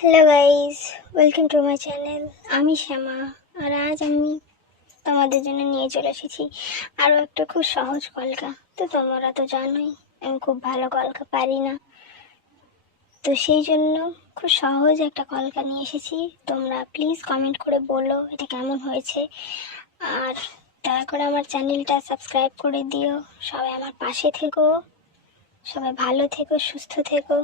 Hello guys, welcome to my channel. আমি শ্যামা। আর আজ আমি তোমাদের জন্য নিয়ে চলে এসেছি আরও একটা খুব সহজ কলকা। তো তোমরা তো জানোই আমি খুব ভালো কলকা পারি না, তো সেই জন্য খুব সহজ একটা কলকা নিয়ে এসেছি। তোমরা প্লিজ কমেন্ট করে বলো এটা কেমন হয়েছে, আর দয়া করে আমার চ্যানেলটা সাবস্ক্রাইব করে দিও। সবাই আমার পাশে থেকো, সবাই ভালো থেকো, সুস্থ থেকো।